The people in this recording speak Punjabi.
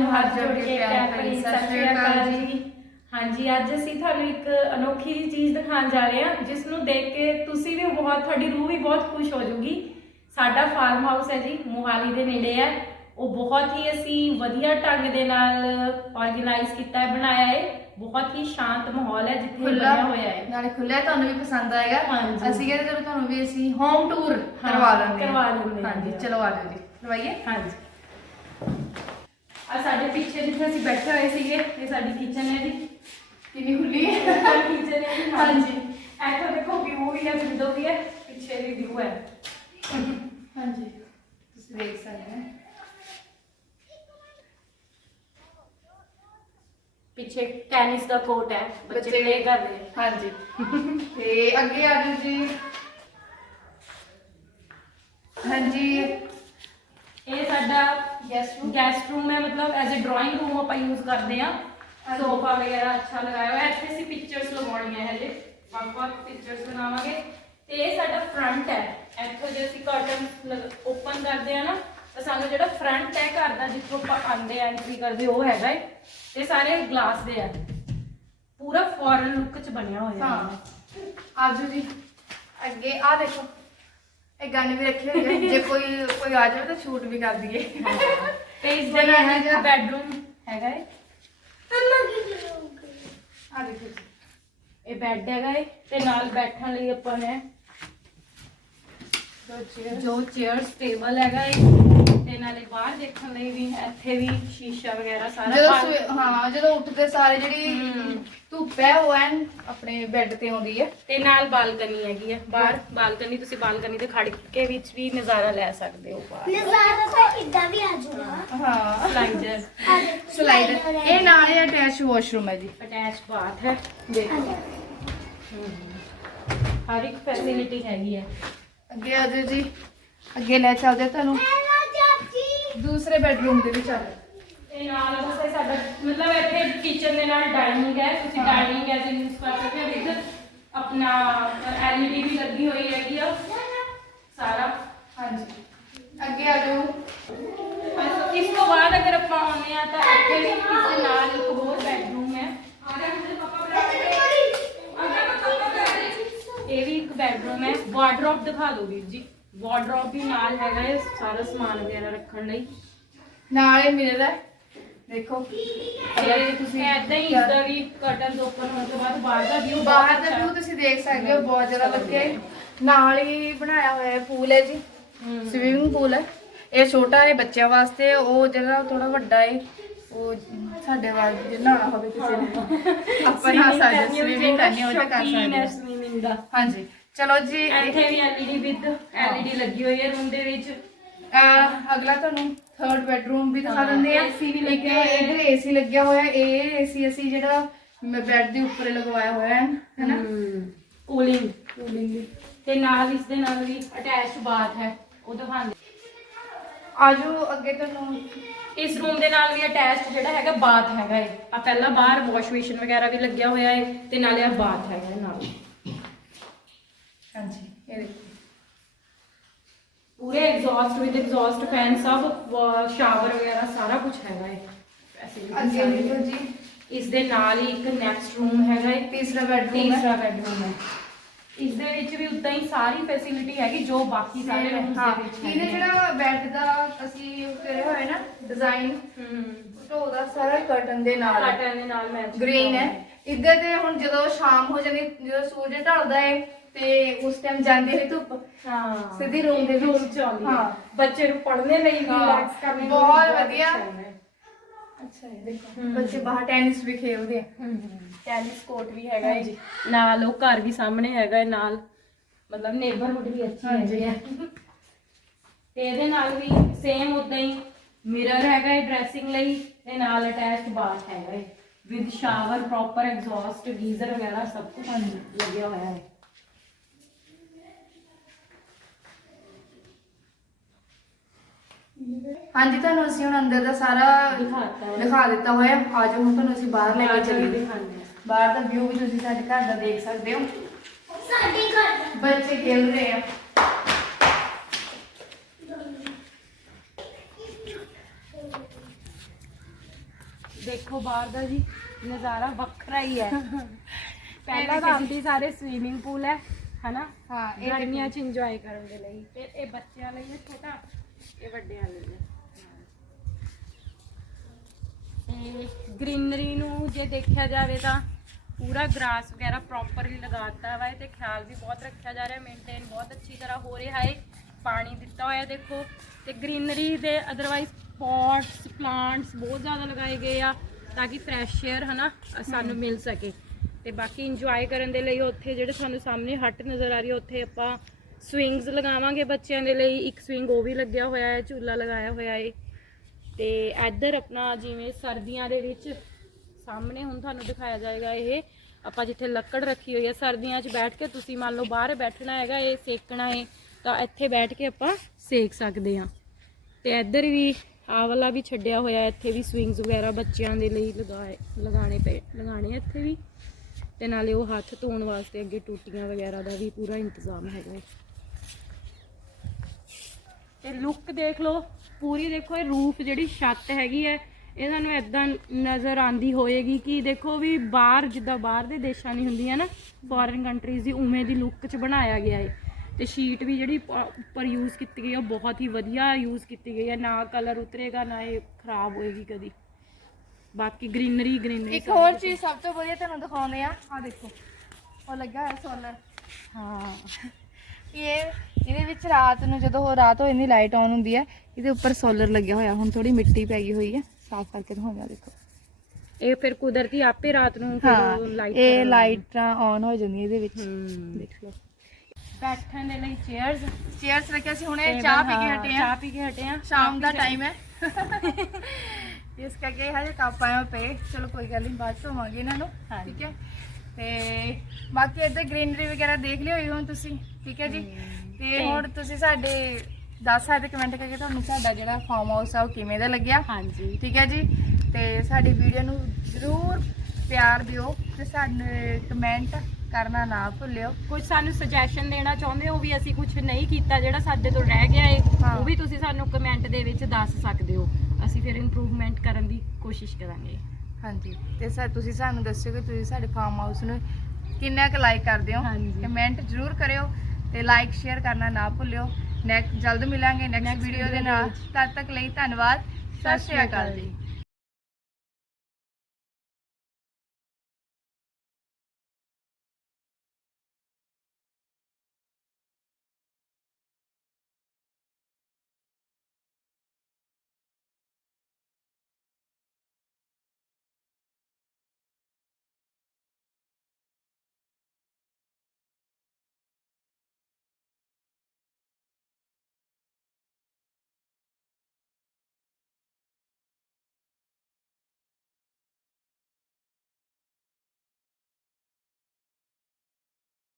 ਹੱਥ ਜੋੜ ਕੇ ਪਿਆਰ ਭਰੀ ਸਤਿ ਸ਼੍ਰੀ ਅਕਾਲ ਜੀ। ਹਾਂਜੀ ਅੱਜ ਅਸੀਂ ਤੁਹਾਨੂੰ ਇੱਕ ਅਨੋਖੀ ਜਿਹੀ ਚੀਜ਼ ਦਿਖਾਉਣ ਜਾ ਰਹੇ ਹਾਂ ਜਿਸ ਨੂੰ ਦੇਖ ਕੇ ਤੁਸੀਂ ਵੀ ਬਹੁਤ ਤੁਹਾਡੀ ਰੂਹ ਵੀ ਬਹੁਤ ਖੁਸ਼ ਹੋ ਜਾਊਗੀ। ਸਾਡਾ ਫਾਰਮ ਹਾਊਸ ਹੈ ਜੀ ਮੋਹਾਲੀ ਦੇ ਨੇੜੇ ਹੈ। ਉਹ ਬਹੁਤ ਹੀ ਅਸੀਂ ਵਧੀਆ ਢੰਗ ਦੇ ਨਾਲ ਆਰਗੇਨਾਈਜ਼ ਕੀਤਾ ਹੈ ਬਣਾਇਆ ਹੈ। ਬਹੁਤ ਹੀ ਸ਼ਾਂਤ ਮਾਹੌਲ ਹੈ ਜਿੱਥੇ ਖੁੱਲਾ ਬਣਿਆ ਹੋਇਆ ਹੈ। ਨਾਲੇ ਖੁੱਲਿਆ ਤੁਹਾਨੂੰ ਵੀ ਪਸੰਦ ਆਏਗਾ। ਹਾਂਜੀ। ਅਸੀਂ ਕਹਿੰਦੇ ਚਲੋ ਤੁਹਾਨੂੰ ਵੀ ਅਸੀਂ ਹੋਮ ਟੂਰ ਹਾਂ, ਕਰਵਾ ਲੈਂਦੇ ਕਰਵਾ ਲੈਂਦੇ ਹਾਂ। ਹਾਂਜੀ। ਚਲੋ ਆ ਜਾਓ ਜੀ। ਕਰਵਾਈਏ ਹਾਂਜੀ। ਆ ਸਾਡੇ ਪਿੱਛੇ ਜਿੱਥੇ ਅਸੀਂ ਬੈਠੇ ਹੋਏ ਸੀਗੇ ਇਹ ਸਾਡੀ ਕਿਚਨ ਹੈ ਜੀ ਕਿੰਨੀ ਖੁੱਲੀ ਹੈ ਕਿਚਨ ਹੈ ਜੀ ਹਾਂਜੀ। ਇੱਥੋਂ ਦੇਖੋ ਵਿਊ ਵੀ ਹੈ ਵਿੰਡੋ ਵੀ ਹੈ ਪਿੱਛੇ ਵੀ ਵਿਊ ਹੈ ਹਾਂਜੀ ਤੁਸੀਂ ਦੇਖ ਸਕਦੇ ਹੋ ਪਿੱਛੇ ਟੈਨਿਸ ਦਾ ਕੋਰਟ ਹੈ ਬੱਚੇ ਬੱਚੇ ਪਲੇ ਕਰ ਰਹੇ ਹੈ ਹਾਂਜੀ ਤੇ ਅੱਗੇ ਆ ਜਾਓ ਜੀ ਹਾਂਜੀ ਇਹ ਸਾਡਾ ਯੈਸ ਗੈਸਟ ਰੂਮ ਹੈ ਮਤਲਬ ਐਜ਼ ਅ ਡਰਾਇੰਗ ਰੂਮ ਆਪਾਂ ਯੂਜ਼ ਕਰਦੇ ਆ ਹਾਂਜੀ। ਸੋਫਾ ਵਗੈਰਾ ਅੱਛਾ ਲਗਾਇਆ ਹੋਇਆ। ਇੱਥੇ ਅਸੀਂ ਪਿਕਚਰਸ ਲਗਾਉਣੀਆਂ ਹੈ ਜੇ ਵੱਖ-ਵੱਖ ਪਿਕਚਰਸ ਬਣਾਵਾਂਗੇ। ਤੇ ਇਹ ਸਾਡਾ ਫਰੰਟ ਹੈ। ਇੱਥੋਂ ਜੇ ਅਸੀਂ ਕਰਟਨ ਓਪਨ ਕਰਦੇ ਆ ਨਾ ਤਾਂ ਸਾਨੂੰ ਜਿਹੜਾ ਫਰੰਟ ਹੈ ਘਰ ਦਾ ਜਿੱਥੋਂ ਆਪਾਂ ਆਂਦੇ ਆ ਐਂਟਰੀ ਕਰਦੇ ਉਹ ਹੈਗਾ ਹੈ ਤੇ ਸਾਰੇ ਗਲਾਸ ਦੇ ਆ। ਪੂਰਾ ਫੋਰਨ ਲੁੱਕ ਚ ਬਣਿਆ ਹੋਇਆ ਹਾਂ। ਹੈ। ਆ ਜਾਓ ਜੀ। ਅੱਗੇ ਆ ਦੇਖੋ। ਇਹ ਗਨ ਵੀ ਰੱਖੀ ਹੋਈ ਹੈ ਜੇ ਕੋਈ ਕੋਈ ਆ ਜਾਵੇ ਤਾਂ ਸ਼ੂਟ ਵੀ ਕਰ ਦਈਏ। ਤੇ ਇਸ ਦੇ ਨਾਲ ਇੱਕ ਬੈਡਰੂਮ ਹੈਗਾ ਹੈ ਆ ਦੇਖੋ ਜੀ। ਇਹ ਬੈੱਡ ਹੈਗਾ ਹੈ ਤੇ ਨਾਲ ਬੈਠਣ ਲਈ ਆਪਾਂ ਨੇ ਜੋ ਚੇਅਰਸ ਟੇਬਲ ਹੈਗਾ ਹੈ ਤੇ ਨਾਲੇ ਬਾਹਰ ਦੇਖਣ ਲਈ ਵੀ ਇੱਥੇ ਵੀ ਸ਼ੀਸ਼ਾ ਵਗੈਰਾ ਸਾਰਾ ਜਦੋਂ ਸਵੇ- ਹਾਂ ਜਦੋਂ ਉੱਠਦੇ ਸਾਰੇ ਜਿਹੜੀ ਹਮ। ਧੁੱਪ ਹੈ ਉਹ ਐਨ ਆਪਣੇ ਬੈੱਡ ਤੇ ਆਉਂਦੀ ਹੈ। ਤੇ ਨਾਲ ਬਾਲਕਨੀ ਹੈਗੀ ਹੈ ਬਾਹਰ ਬਾਲਕਨੀ ਤੁਸੀਂ ਬਾਲਕਨੀ ਤੇ ਖੜ ਕੇ ਵਿੱਚ ਵੀ ਨਜ਼ਾਰਾ ਲੈ ਸਕਦੇ ਹੋ ਬਾਹਰ। ਨਜ਼ਾਰਾ ਤਾਂ ਇੱਦਾਂ ਵੀ ਆ ਜਾਊਗਾ ਹਾਂ। ਸਲਾਈਡਰ ਸਲਾਈਡਰ ਇਹ ਨਾਲ ਹੀ ਅਟੈਚ ਵਾਸ਼ਰੂਮ ਹੈ ਜੀ। ਅਟੈਚ ਬਾਥ ਹੈ ਦੇਖੋ। ਹਰ ਇੱਕ ਫੈਸਿਲਿਟੀ ਹੈਗੀ ਹੈ। ਅੱਗੇ ਆ ਜਾਓ ਜੀ। ਅੱਗੇ ਲੈ ਚੱਲਦੇ ਤੁਹਾਨੂੰ। ਹੈਲੋ ਚਾਚੀ ਦੂਸਰੇ ਬੈਡਰੂਮ ਦੇ ਵਿੱਚ ਚੱਲ ਤੇ ਨਾਲ ਦੱਸੇ ਸਾਡਾ ਮਤਲਬ ਇੱਥੇ ਕਿਚਨ ਦੇ ਨਾਲ ਡਾਈਨਿੰਗ ਹੈ ਤੁਸੀਂ ਹਾਂ। ਡਾਈਨਿੰਗ ਐਜ਼ ਯੂਜ਼ ਕਰ ਸਕਦੇ ਹੋ ਵਿਦ ਆਪਣਾ ਐਲਈਡੀ ਵੀ ਲੱਗੀ ਹੋਈ ਹੈਗੀ ਆ ਸਾਰਾ ਹਾਂਜੀ ਅੱਗੇ ਆ ਜਾਓ ਬਸ ਇਸ ਤੋਂ ਬਾਅਦ ਅਗਰ ਆਪਾਂ ਆਉਂਦੇ ਆ ਤਾਂ ਇੱਥੇ ਵੀ ਇਸ ਦੇ ਨਾਲ ਇੱਕ ਹੋਰ ਬੈਡਰੂਮ ਹੈ ਇਹ ਵੀ ਇੱਕ ਬੈਡਰੂਮ ਹੈ ਵਾਰਡਰੋਬ ਦਿਖਾ ਦਿਓ ਵੀਰ ਜੀ। ਵਾਰਡਰੋਬ ਵੀ ਨਾਲ ਹੈਗਾ ਹੈ ਸਾਰਾ ਸਮਾਨ ਵਗੈਰਾ ਰੱਖਣ ਲਈ। ਨਾਲ ਹੀ ਮਿਲਦਾ ਹੈ। ਦੇਖੋ। ਅਗਰ ਤੇ ਤੁਸੀਂ ਐਦਾਂ ਹੀ ਇਸਦਾ ਵੀ ਕਰਟਨ ਓਪਨ ਹੋਣ ਤੋਂ ਬਾਅਦ ਬਾਹਰ ਦਾ ਵਿਊ ਬਾਹਰ ਦਾ ਵਿਊ ਤੁਸੀਂ ਦੇਖ ਸਕਦੇ ਹੋ ਬਹੁਤ ਜ਼ਿਆਦਾ ਵਧੀਆ ਹੈ। ਨਾਲ ਹੀ ਬਣਾਇਆ ਹੋਇਆ ਹੈ ਪੂਲ ਹੈ ਜੀ। ਸਵਿਮਿੰਗ ਪੂਲ ਹੈ। ਇਹ ਛੋਟਾ ਹੈ ਬੱਚਿਆਂ ਵਾਸਤੇ ਉਹ ਜਿਹੜਾ ਥੋੜਾ ਵੱਡਾ ਹੈ ਉਹ ਸਾਡੇ ਵਾਸਤੇ ਜੇ ਨਹਾਉਣਾ ਹੋਵੇ ਕਿਸੇ ਨੇ। ਆਪਾਂ ਨਾ ਸਕਦੇ ਸਵਿਮਿੰਗ ਕਰਨੀ ਹੋਵੇ ਤਾਂ ਕਰ ਸਕਦੇ ਹਾਂ। ਸਵਿਮਿੰਗ ਦਾ। ਹਾਂਜੀ। ਚਲੋ ਜੀ। ਇੱਥੇ ਵੀ ਐਲਈਡੀ ਵਿਦ ਐਲਈਡੀ ਲੱਗੀ ਹੋਈ ਹੈ ਰੂਮ ਦੇ ਵਿੱਚ। ਅਹ ਅਗਲਾ ਤੁਹਾਨੂੰ ਥਰਡ ਬੈਡਰੂਮ ਵੀ ਦਿਖਾ ਦਿੰਦੇ ਆ AC ਵੀ ਲੱਗਿਆ ਹੋਇਆ ਹੈ। ਇਧਰ ਏਸੀ ਲੱਗਿਆ ਹੋਇਆ ਹੈ। ਇਹ ਏਸੀ ਅਸੀਂ ਜਿਹੜਾ ਬੈੱਡ ਦੇ ਉੱਪਰ ਲਗਵਾਇਆ ਹੋਇਆ ਹੈ ਹੈਨਾ ਕੂਲਿੰਗ ਕੂਲਿੰਗ ਤੇ ਨਾਲ ਇਸ ਦੇ ਨਾਲ ਵੀ ਅਟੈਚ ਬਾਥ ਹੈ। ਉਹ ਦਿਖਾਉਂਦੇ ਆਜੋ ਅੱਗੇ ਤੁਹਾਨੂੰ ਇਸ ਰੂਮ ਦੇ ਨਾਲ ਵੀ ਅਟੈਚ ਜਿਹੜਾ ਹੈਗਾ ਬਾਥ ਹੈਗਾ ਹੈ ਆ ਪਹਿਲਾਂ ਬਾਹਰ ਵਾਸ਼ ਬੇਸਿਨ ਵਗੈਰਾ ਵੀ ਲੱਗਿਆ ਹੋਇਆ ਹੈ ਤੇ ਨਾਲੇ ਆ ਬਾਥ ਹੈਗਾ ਨਾਲ। ਹਾਂਜੀ ਇਹ ਦੇਖੋ। ਪੂਰੇ ਐਗਜ਼ੌਸਟ ਵਿਦ ਐਗਜ਼ੌਸਟ ਫੈਨ ਸਭ ਸ਼ਾਵਰ ਵਗੈਰਾ ਸਾਰਾ ਕੁਝ ਹੈਗਾ ਹੈ ਅੱਗੇ। ਦੇਖੋ ਜੀ ਇਸ ਦੇ ਨਾਲ ਹੀ ਇੱਕ ਨੈਕਸਟ ਰੂਮ ਹੈਗਾ ਹੈ ਤੀਸਰਾ ਬੈਡਰੂਮ ਹੈ। ਤੀਸਰਾ ਬੈਡਰੂਮ ਹੈ। ਇਸ ਦੇ ਵਿੱਚ ਵੀ ਉਦਾਂ ਹੀ ਸਾਰੀ ਫੈਸਿਲਿਟੀ ਹੈਗੀ ਜੋ ਬਾਕੀ ਸਾਰੇ ਰੂਮਸ ਹਾਂ ਦੇ ਵਿੱਚ ਇਹਦੇ ਜਿਹੜਾ ਬੈੱਡ ਦਾ ਅਸੀਂ ਕਰੇ ਹੋਏ ਨਾ ਡਿਜ਼ਾਈਨ ਹੂੰ ਢੋ ਦਾ ਸਾਰਾ ਕਰਟਨ ਦੇ ਨਾਲ। ਕਾਟਨ ਦੇ ਨਾਲ ਮੈਚ ਗ੍ਰੀਨ ਹੈ। ਇੱਧਰ ਤੇ ਹੁਣ ਜਦੋਂ ਸ਼ਾਮ ਹੋ ਜਾਂਦੀ ਜਦੋਂ ਸੂਰਜ ਢਲਦਾ ਹੈ ਤੇ ਉਸ ਟਾਈਮ ਜਾਂਦੀ ਹੈ ਧੁੱਪ ਹਾਂ ਸਿੱਧੀ room ਦੇ। ਰੂਮ ਚ ਆਉਂਦੀ ਹੈ। ਬੱਚੇ ਨੂੰ ਪੜ੍ਹਨੇ ਲਈ ਰਿਲੈਕਸ ਕਰਨੇ ਲਈ ਬਹੁਤ ਵਧੀਆ। ਅੱਛਾ ਹੈ। ਅੱਛਾ ਹੈ ਦੇਖੋ। ਬੱਚੇ ਬਾਹਰ ਟੈਨਿਸ ਵੀ ਖੇਡਦੇ ਆ ਟੈਨਿਸ ਕੋਰਟ ਵੀ ਹੈਗਾ ਹੈ ਹਾਂਜੀ। ਨਾਲ ਉਹ ਘਰ ਵੀ ਸਾਹਮਣੇ ਹੈਗਾ ਹੈ ਨਾਲ ਮਤਲਬ ਨੇਬਰਹੁੱਡ ਵੀ ਅੱਛੀ ਹਾਂਜੀ। ਹੈਗੀ ਹੈ ਤੇ ਇਹਦੇ ਨਾਲ ਵੀ ਸੇਮ ਉਦਾਂ ਹੀ ਮਿਰਰ ਹੈਗਾ ਹੈ ਡਰੈਸਿੰਗ ਲਈ ਤੇ ਨਾਲ ਅਟੈਚਡ ਬਾਥ ਹੈਗਾ ਹੈ with shower proper exhaust geyser ਵਗੈਰਾ ਸਭ ਕੁਝ ਲੱਗਿਆ ਹੋਇਆ ਹੈ ਹਾਂਜੀ ਤੁਹਾਨੂੰ ਅਸੀਂ ਹੁਣ ਅੰਦਰ ਦਾ ਸਾਰਾ ਦਿਖਾਤਾ ਦਿਖਾ ਦਿੱਤਾ ਹੋਇਆ। ਆਜੋ ਹੁਣ ਤੁਹਾਨੂੰ ਅਸੀਂ ਬਾਹਰ ਲੈ ਕੇ ਚੱਲੀਏ। ਬਾਹਰ ਦਾ ਵਿਊ ਵੀ ਤੁਸੀਂ ਸਾਡੇ ਘਰ ਦਾ ਦੇਖ ਸਕਦੇ ਹੋ। ਸਾਡੇ ਘਰ ਦਾ। ਬੱਚੇ ਖੇਡ ਰਹੇ ਆ। ਦੇਖੋ ਬਾਹਰ ਦਾ ਜੀ ਨਜ਼ਾਰਾ ਵੱਖਰਾ ਹੀ ਹੈ। ਪਹਿਲਾਂ ਤਾਂ ਆਂਦੀ ਸਾਰੇ ਸਵੀਮਿੰਗ ਪੂਲ ਹੈ ਹਨਾ? ਹਾਂ ਇਹ ਗਰਮੀਆਂ ਚ ਇੰਜੋਏ ਕਰਨ ਦੇ ਲਈ। ਤੇ ਇਹ ਬੱਚਿਆਂ ਲਈ ਹੈ ਛੋਟਾ ਇਹ ਵੱਡਿਆਂ ਲਈ ਹੈ ਤੇ ਗ੍ਰੀਨਰੀ ਨੂੰ ਜੇ ਦੇਖਿਆ ਜਾਵੇ ਤਾਂ ਪੂਰਾ ਗ੍ਰਾਸ ਵਗੈਰਾ ਪ੍ਰੋਪਰਲੀ ਲਗਾਤਾ ਵਾ ਹੈ ਤੇ ਖਿਆਲ ਵੀ ਬਹੁਤ ਰੱਖਿਆ ਜਾ ਰਿਹਾ ਮੇਨਟੇਨ ਬਹੁਤ ਅੱਛੀ ਤਰ੍ਹਾਂ ਹੋ ਰਿਹਾ ਹੈ। ਪਾਣੀ ਦਿੱਤਾ ਹੋਇਆ ਦੇਖੋ ਤੇ ਗ੍ਰੀਨਰੀ ਦੇ ਅਦਰਵਾਈਜ਼ ਪੌਟਸ ਪਲਾਂਟਸ ਬਹੁਤ ਜ਼ਿਆਦਾ ਲਗਾਏ ਗਏ ਆ ਤਾਂ ਕਿ ਫਰੈਸ਼ ਏਅਰ ਹਨਾ ਅ, ਸਾਨੂੰ ਮਿਲ ਸਕੇ। ਤੇ ਬਾਕੀ ਇੰਜੋਏ ਕਰਨ ਦੇ ਲਈ ਉੱਥੇ ਜਿਹੜੇ ਸਾਨੂੰ ਸਾਹਮਣੇ ਹੱਟ ਨਜ਼ਰ ਆ ਰਹੀ ਹੈ ਉੱਥੇ ਆਪਾਂ ਸਵਿੰਗਸ ਲਗਾਵਾਂਗੇ ਬੱਚਿਆਂ ਦੇ ਲਈ। ਇੱਕ ਸਵਿੰਗ ਉਹ ਵੀ ਲੱਗਿਆ ਹੋਇਆ ਹੈ ਝੂਲਾ ਲਗਾਇਆ ਹੋਇਆ ਹੈ ਤੇ ਇੱਧਰ ਆਪਣਾ ਜਿਵੇਂ ਸਰਦੀਆਂ ਦੇ ਵਿੱਚ ਸਾਹਮਣੇ ਹੁਣ ਤੁਹਾਨੂੰ ਦਿਖਾਇਆ ਜਾਏਗਾ ਇਹ। ਆਪਾਂ ਜਿੱਥੇ ਲੱਕੜ ਰੱਖੀ ਹੋਈ ਹੈ, ਸਰਦੀਆਂ 'ਚ ਬੈਠ ਕੇ ਤੁਸੀਂ ਮੰਨ ਲਓ ਬਾਹਰ ਬੈਠਣਾ ਹੈਗਾ, ਇਹ ਸੇਕਣਾ ਹੈ ਤਾਂ ਇੱਥੇ ਬੈਠ ਕੇ ਆਪਾਂ ਸੇਕ ਸਕਦੇ ਹਾਂ। ਤੇ ਇੱਧਰ ਵੀ ਆਹ ਵਾਲਾ ਵੀ ਛੱਡਿਆ ਹੋਇਆ ਇੱਥੇ ਵੀ ਸਵਿੰਗਸ ਵਗੈਰਾ ਬੱਚਿਆਂ ਦੇ ਲਈ ਲਗਾਏ ਲਗਾਣੇ ਪਏ ਲਗਾਣੇ ਇੱਥੇ ਵੀ। ਤੇ ਨਾਲੇ ਉਹ ਹੱਥ ਧੋਣ ਵਾਸਤੇ ਅੱਗੇ ਟੂਟੀਆਂ ਵਗੈਰਾ ਦਾ ਵੀ ਪੂਰਾ ਇੰਤਜ਼ਾਮ ਹੈਗਾ ਤੇ ਲੁੱਕ ਦੇਖ ਲਓ ਪੂਰੀ ਦੇਖੋ ਇਹ ਰੂਫ ਜਿਹੜੀ ਛੱਤ ਹੈਗੀ ਹੈ ਇਹ ਤੁਹਾਨੂੰ ਇਦਾਂ ਨਜ਼ਰ ਆਂਦੀ ਹੋਏਗੀ ਕਿ ਦੇਖੋ ਵੀ ਬਾਹਰ ਜਿੱਦਾਂ ਬਾਹਰ ਦੇ ਦੇਸ਼ਾਂ ਦੀ ਹੁੰਦੀਆਂ ਨਾ ਫੋਰਨ ਕੰਟਰੀਜ਼ ਦੀ ਉਵੇਂ ਦੀ ਲੁੱਕ 'ਚ ਬਣਾਇਆ ਗਿਆ ਹੈ। ਤੇ ਸ਼ੀਟ ਵੀ ਜਿਹੜੀ ਉੱਪਰ ਯੂਜ਼ ਕੀਤੀ ਗਈ ਹੈ ਉਹ ਬਹੁਤ ਹੀ ਵਧੀਆ ਯੂਜ਼ ਕੀਤੀ ਗਈ ਹੈ। ਨਾ ਕਲਰ ਉਤਰੇਗਾ ਨਾ ਇਹ ਖਰਾਬ ਹੋਏਗੀ ਕਦੀ। ਬਾਕੀ ਗ੍ਰੀਨਰੀ ਗ੍ਰੀਨਰੀ ਇੱਕ ਹੋਰ ਚੀਜ਼ ਸਭ ਤੋਂ ਵਧੀਆ ਤੁਹਾਨੂੰ ਦਿਖਾਉਂਦੇ ਆ ਆ ਦੇਖੋ। ਉਹ ਲੱਗਾ ਹੋਇਆ ਸੋਲਰ ਹਾਂ। ਇਹ? ਇਹਦੇ ਵਿੱਚ ਰਾਤ ਨੂੰ ਜਦੋਂ ਉਹ ਰਾਤ ਹੋ ਜਾਂਦੀ ਲਾਈਟ ਆਨ ਹੁੰਦੀ ਹੈ ਇਹਦੇ ਉੱਪਰ ਸੋਲਰ ਲੱਗਿਆ ਹੋਇਆ। ਹੁਣ ਥੋੜੀ ਮਿੱਟੀ ਪੈ ਗਈ ਹੋਈ ਹੈ। ਸਾਫ਼ ਕਰਕੇ ਦਿਖਾਉਂਦਾ ਦੇਖੋ। ਇਹ ਫਿਰ ਕੁਦਰਤੀ ਆਪੇ ਰਾਤ ਨੂੰ ਫਿਰ ਲਾਈਟ ਇਹ ਲਾਈਟਾਂ ਆਨ ਹੋ ਜਾਂਦੀਆਂ ਇਹਦੇ ਵਿੱਚ। ਦੇਖ ਲਓ। ਬੈਠਣ ਦੇ ਲਈ ਚੇਅਰਸ ਚੇਅਰਸ ਰੱਖਿਆ ਸੀ ਹੁਣੇ ਚਾਹ ਪੀ ਕੇ ਹਟੇ ਆ ਚਾਹ ਪੀ ਕੇ ਹਟੇ ਆ ਸ਼ਾਮ ਦਾ ਟਾਈਮ ਹੈ। ਇਸ ਕਰਕੇ ਹਜੇ ਕੱਪ ਆਇਆ ਪਏ। ਚਲੋ ਕੋਈ ਗੱਲ ਨਹੀਂ ਬਾਅਦ ਧੋਵਾਂਗੇ ਇਹਨਾਂ ਨੂੰ। ਠੀਕ ਹੈ? ਤੇ ਬਾਕੀ ਇੱਧਰ ਗ੍ਰੀਨਰੀ ਵਗੈਰਾ ਦੇਖ ਲਿਓ ਹੋਈ ਹੁਣ ਤੁਸੀਂ। ਠੀਕ ਹੈ ਜੀ? ਤੇ ਹੁਣ ਤੁਸੀਂ ਸਾਡੇ ਦੱਸ ਸਕਦੇ ਕਮੈਂਟ ਕਰਕੇ ਤੁਹਾਨੂੰ ਸਾਡਾ ਜਿਹੜਾ ਫਾਰਮ ਹਾਊਸ ਆ ਉਹ ਕਿਵੇਂ ਦਾ ਲੱਗਿਆ? ਹਾਂਜੀ। ਠੀਕ ਹੈ ਜੀ? ਤੇ ਸਾਡੀ ਵੀਡੀਓ ਨੂੰ ਜ਼ਰੂਰ ਪਿਆਰ ਦਿਓ ਤੇ ਸਾਨੂੰ ਕਮੈਂਟ ਕਰਨਾ ਨਾ ਭੁੱਲਿਓ। ਕੁਝ ਸਾਨੂੰ ਸੁਜੈਸ਼ਨ ਦੇਣਾ ਚਾਹੁੰਦੇ ਹੋ ਵੀ ਅਸੀਂ ਕੁਝ ਨਹੀਂ ਕੀਤਾ ਜਿਹੜਾ ਸਾਡੇ ਤੋਂ ਰਹਿ ਗਿਆ ਏ। ਉਹ ਵੀ ਤੁਸੀਂ ਸਾਨੂੰ ਕਮੈਂਟ ਦੇ ਵਿੱਚ ਦੱਸ ਸਕਦੇ ਹੋ। ਅਸੀਂ ਫਿਰ ਇੰਪਰੂਵਮੈਂਟ ਕਰਨ ਦੀ ਕੋਸ਼ਿਸ਼ ਕਰਾਂਗੇ। ਹਾਂਜੀ। ਤੇ ਸਰ ਤੁਸੀਂ ਸਾਨੂੰ ਦੱਸਿਓ ਕਿ ਤੁਸੀਂ ਸਾਡੇ ਫਾਰਮ ਹਾਊਸ ਨੂੰ ਕਿੰਨਾ ਕੁ ਲਾਈਕ ਕਰਦੇ ਹੋ। ਕਮੈਂਟ ਜ਼ਰੂਰ ਕਰਿਓ। ਤੇ ਲਾਈਕ ਸ਼ੇਅਰ ਕਰਨਾ ਨਾ ਭੁੱਲਿਓ। ਨੈਕਸਟ ਜਲਦ ਮਿਲਾਂਗੇ ਨੈਕਸਟ ਵੀਡੀਓ ਦੇ ਨਾਲ। ਤਦ ਤੱਕ ਲਈ ਧੰਨਵਾਦ। ਸਤਿ ਸ਼੍ਰੀ ਅਕਾਲ ਜੀ।